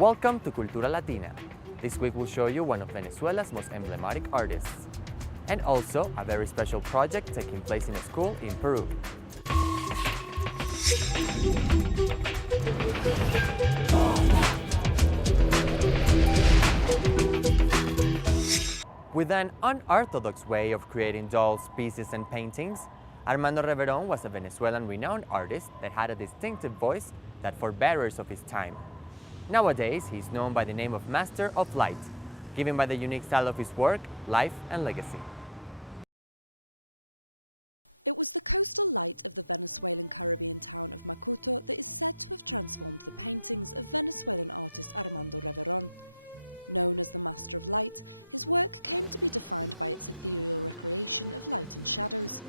Welcome to Cultura Latina. This week we'll show you one of Venezuela's most emblematic artists, and also a very special project taking place in a school in Peru. With an unorthodox way of creating dolls, pieces, and paintings, Armando Reverón was a Venezuelan renowned artist that had a distinctive voice that forebears of his time. Nowadays, he is known by the name of Master of Light, given by the unique style of his work, life, and legacy. It was the coastal light of the Venezuelan Caribbean town of Macuto that is said to have transformed the paintings of Venezuelan artist Armando Reverón. Known as the Master of Light, his work came to be defined by its ethereal recreation of light and shadows.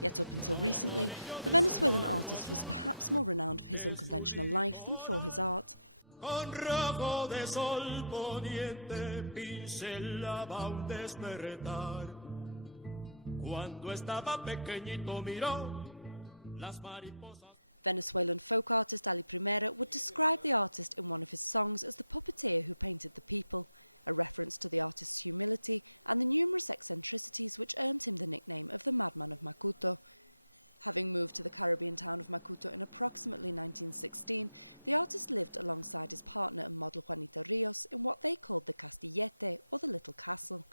Yet up until recently, the Venezuelan artist was perhaps more renowned for his unconventional life than for his art. Con rayo de sol poniente pincelaba un despertar. Cuando estaba pequeñito miró las mariposas. Venezuelan folk artist Ali Primera would describe the artist in one of his songs as the puppeteer who painted the people, a reference to the artist's humility and the numerous eccentricities which earned him the nickname of the Madman of Macuto. Having moved to the Caribbean town of Macuto in approximately 1916, the artist lived alongside his partner and model Juanita Reyes in what they called the Castillete, or the Little Castle,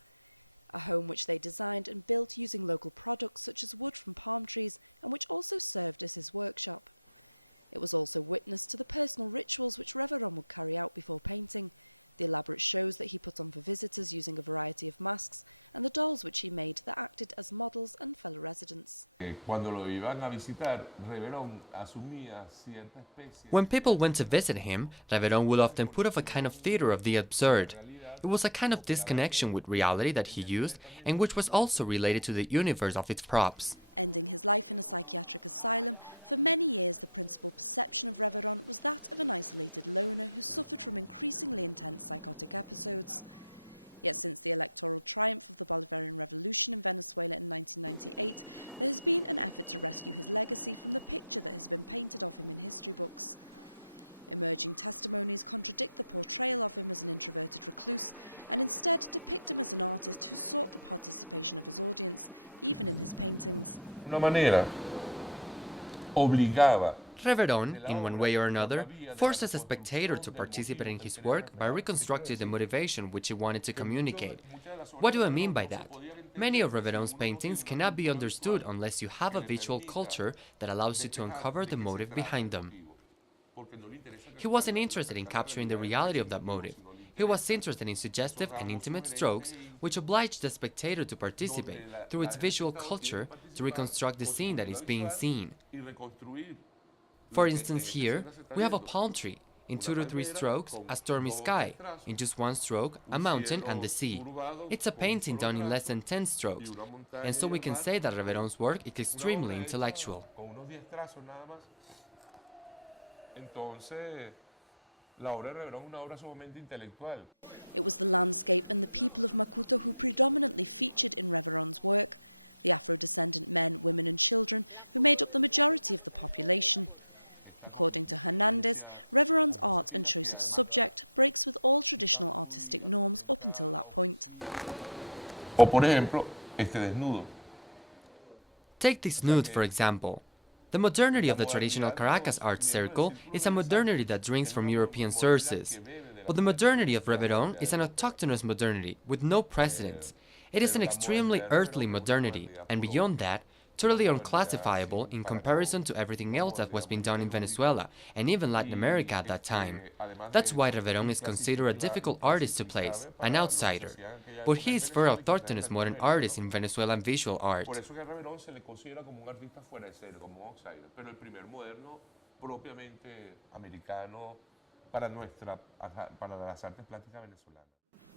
a home which they designed and built using local products such as wood from palm trees and which also served as his workshop. It was also witness to the personal rituals which Reverón would carry out before painting, the elaborate shows that he put on for visitors using a variety of masks, and the dolls which he made that acted as models and fellow residents. When people went to visit him, Reverón would often put off a kind of theater of the absurd. It was a kind of disconnection with reality that he used, and which was also related to the universe of its props. Ending his life in a psychiatric asylum, for many years the principal perception of Reverón was that of an isolated loner who suffered from increasingly intense psychotic episodes. Yet since the electoral triumph of the Bolivarian Revolution in Venezuela in 1998, there has been an effort to rescue his legacy from the picture that has been painted of him in history books. Emerging testimonies contradict the portrayal of him as an introverted recluse and instead depict him as an artist who sought the participation of his audience, even in his paintings. Reverón, in one way or another, forces a spectator to participate in his work by reconstructing the motivation which he wanted to communicate. What do I mean by that? Many of Reverón's paintings cannot be understood unless you have a visual culture that allows you to uncover the motive behind them. He wasn't interested in capturing the reality of that motive. He was interested in suggestive and intimate strokes which obliged the spectator to participate through its visual culture to reconstruct the scene that is being seen. For instance, here we have a palm tree, in 2 to 3 strokes a stormy sky, in just 1 stroke a mountain and the sea. It's a painting done in less than 10 strokes, and so we can say that Reverón's work is extremely intellectual. It was the landscape and the people of Macuto who predominantly featured in Reverón's work, the Afro-descendant men, women and children who made up the majority of the population. According to Hernandez, Reverón's art and choice of subject breaks with all traditional artistic norms up until that point. Take this nude, for example. The modernity of the traditional Caracas art circle is a modernity that drinks from European sources. But the modernity of Reverón is an autochthonous modernity with no precedents. It is an extremely earthly modernity, and beyond that, totally unclassifiable in comparison to everything else that was being done in Venezuela and even Latin America at that time. That's why Reverón is considered a difficult artist to place, an outsider. But he is for autochthonous modern artist in Venezuelan visual art.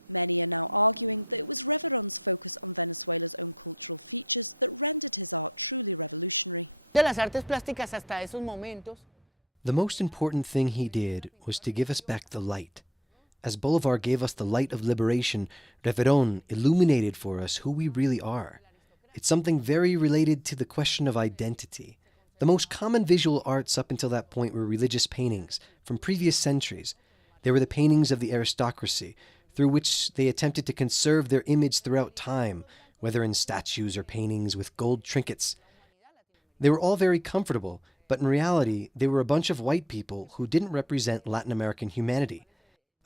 Many are now arguing that it was Reverón's focus on Venezuela's own cultural features that rendered his art truly revolutionary. The most important thing he did was to give us back the light. As Bolivar gave us the light of liberation, Reverón illuminated for us who we really are. It's something very related to the question of identity. The most common visual arts up until that point were religious paintings from previous centuries. They were the paintings of the aristocracy, through which they attempted to conserve their image throughout time, whether in statues or paintings with gold trinkets. They were all very comfortable, but in reality, they were a bunch of white people who didn't represent Latin American humanity.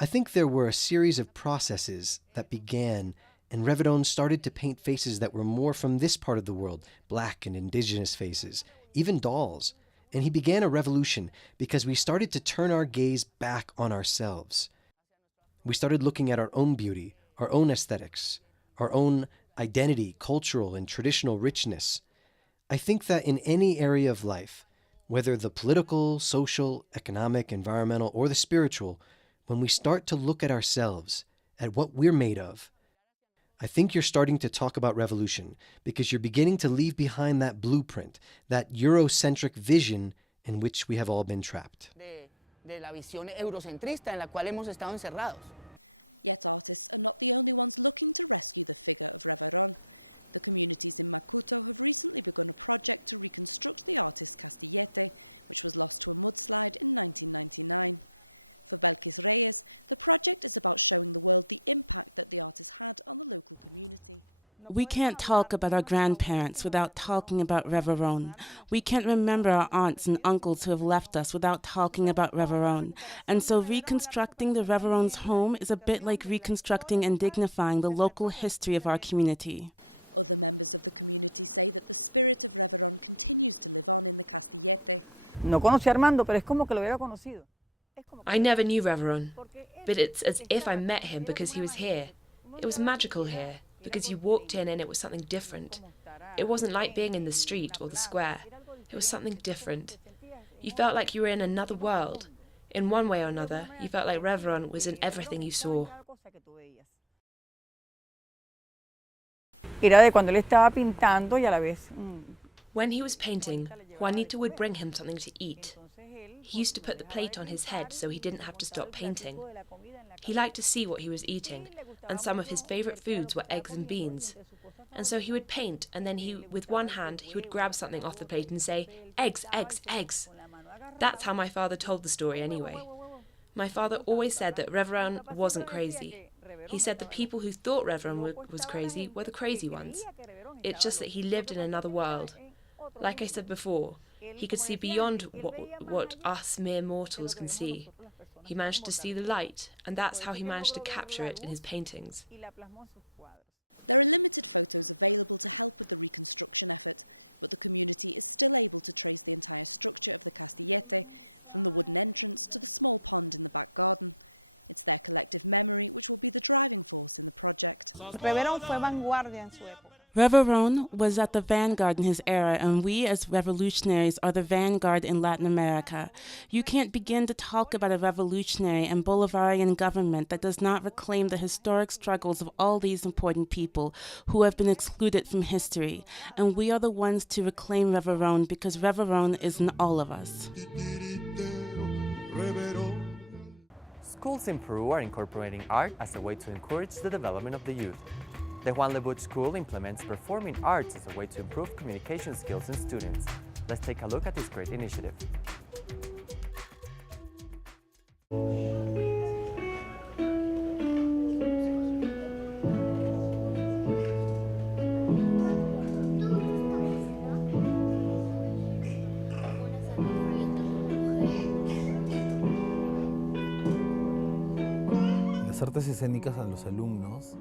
I think there were a series of processes that began, and Reverón started to paint faces that were more from this part of the world, black and indigenous faces, even dolls. And he began a revolution because we started to turn our gaze back on ourselves. We started looking at our own beauty, our own aesthetics, our own identity, cultural and traditional richness. I think that in any area of life, whether the political, social, economic, environmental, or the spiritual, when we start to look at ourselves, at what we're made of, I think you're starting to talk about revolution because you're beginning to leave behind that blueprint, that Eurocentric vision in which we have all been trapped. Yet artists are not the only ones looking to rescue the figure of Reverón. The communities in Macuto have recently begun a project to reconstruct the artist's Castillete, which was lost to a mudslide in 1999. For Belkys Reyes, the project is about showing the world the impact that the artist had on the local community. We can't talk about our grandparents without talking about Reverón. We can't remember our aunts and uncles who have left us without talking about Reverón. And so reconstructing the Reverón's home is a bit like reconstructing and dignifying the local history of our community. Other members of the community say that the spirit of Reverón continues to live on in the Castillete. No conocí a Armando, pero es como que lo hubiera conocido. I never knew Reverón, but it's as if I met him because he was here. It was magical here, because you walked in and it was something different. It wasn't like being in the street or the square. It was something different. You felt like you were in another world. In one way or another, you felt like Reverón was in everything you saw. Era de cuando él estaba pintando y a la vez. When he was painting, Juanito would bring him something to eat. He used to put the plate on his head so he didn't have to stop painting. He liked to see what he was eating, and some of his favourite foods were eggs and beans. And so he would paint, and then with one hand, he would grab something off the plate and say, "Eggs, eggs, eggs." That's how my father told the story anyway. My father always said that Reverón wasn't crazy. He said the people who thought Reverón was crazy were the crazy ones. It's just that he lived in another world. Like I said before, he could see beyond what us mere mortals can see. He managed to see the light, and that's how he managed to capture it in his paintings. There are limited photos available to help with the reconstruction effort, but the community is still able to trace the entire structure of the Castillete, from the wooden entrance to the small pond in the back garden. It's their collective memory which will be the driving force in the project. Reverón fue vanguardia en su época. Reverón was at the vanguard in his era, and we as revolutionaries are the vanguard in Latin America. You can't begin to talk about a revolutionary and Bolivarian government that does not reclaim the historic struggles of all these important people who have been excluded from history. And we are the ones to reclaim Reverón because Reverón is in all of us. Schools in Peru are incorporating art as a way to encourage the development of the youth. The Juan Boulch School implements performing arts as a way to improve communication skills in students. Let's take a look at this great initiative. Las artes escénicas a los alumnos.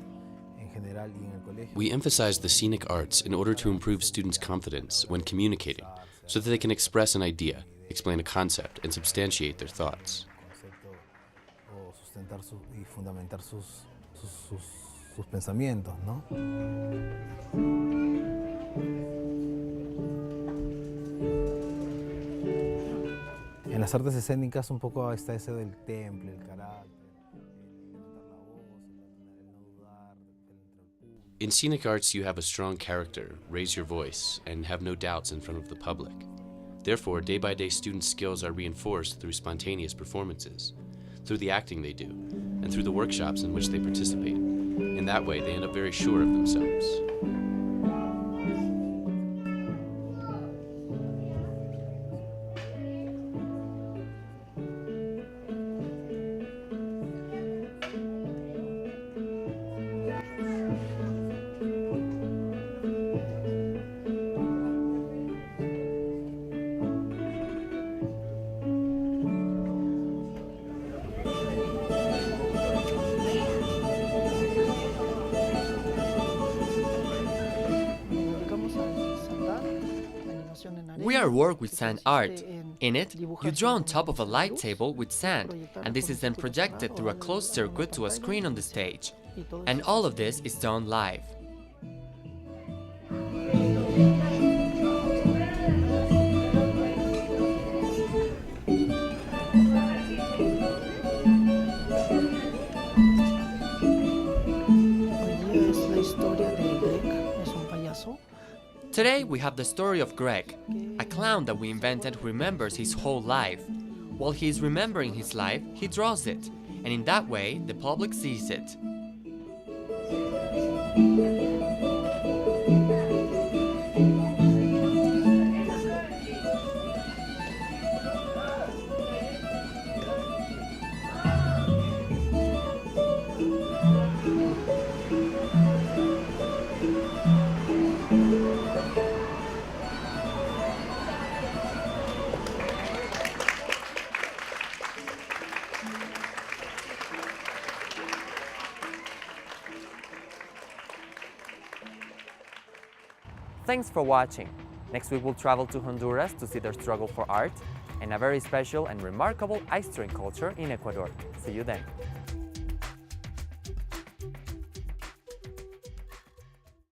We emphasize the scenic arts in order to improve students' confidence when communicating, so that they can express an idea, explain a concept, and substantiate their thoughts. En las artes escénicas un poco está ese del temple, el carácter. In scenic arts, you have a strong character, raise your voice, and have no doubts in front of the public. Therefore, day-by-day students' skills are reinforced through spontaneous performances, through the acting they do, and through the workshops in which they participate. In that way, they end up very sure of themselves. are work with sand art. In it, you draw on top of a light table with sand, and this is then projected through a closed circuit to a screen on the stage. And all of this is done live. Today we have the story of Greg, a clown that we invented who remembers his whole life. While he is remembering his life, he draws it, and in that way the public sees it. Thanks for watching. Next week we'll travel to Honduras to see their struggle for art and a very special and remarkable ice-throwing culture in Ecuador. See you then.